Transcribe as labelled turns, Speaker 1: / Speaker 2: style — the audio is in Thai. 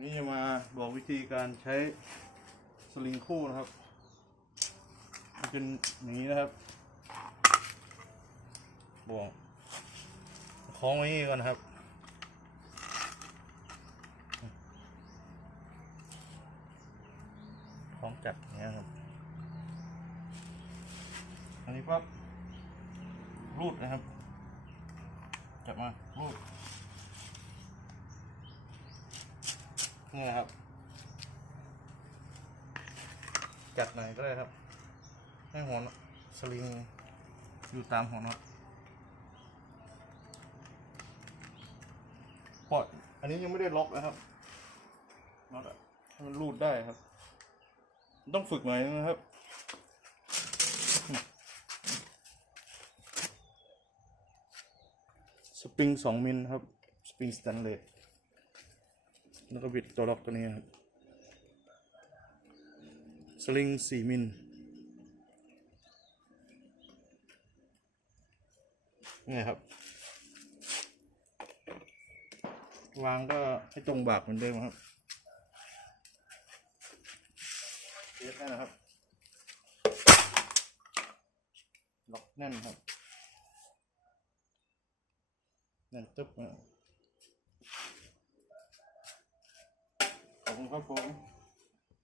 Speaker 1: นี่จะมาบอกวิธีการใช้สลิงคู่นะครับเป็นอย่างนี้นะครับบ่วงคล้องไว้นี่ก่อนนะครับ คล้องจับอย่างเงี้ยครับ อันนี้ปั๊บรูดนะครับ จับมารูด นี่นะครับ จัดไหนอยก็ได้ครับ ให้หัวสลิงอยู่ตามหัวน็อตปอดอันนี้ยังไม่ได้ล็อกนะครับน็อตอะให้มันรูดได้ครับ ต้องฝึกหน่อยนะครับสปริงสองมิลครับ สปริงสแตนเลส แล้วก็บิดตัวล็อกตัวนี้ครับ สลิงสี่มิลนี่ครับ วางก็ให้ตรงบากเหมือนเดิมครับเทสได้นะครับ ล็อกแน่นครับ แน่นตึ๊บนะ ขอบคุณครับผม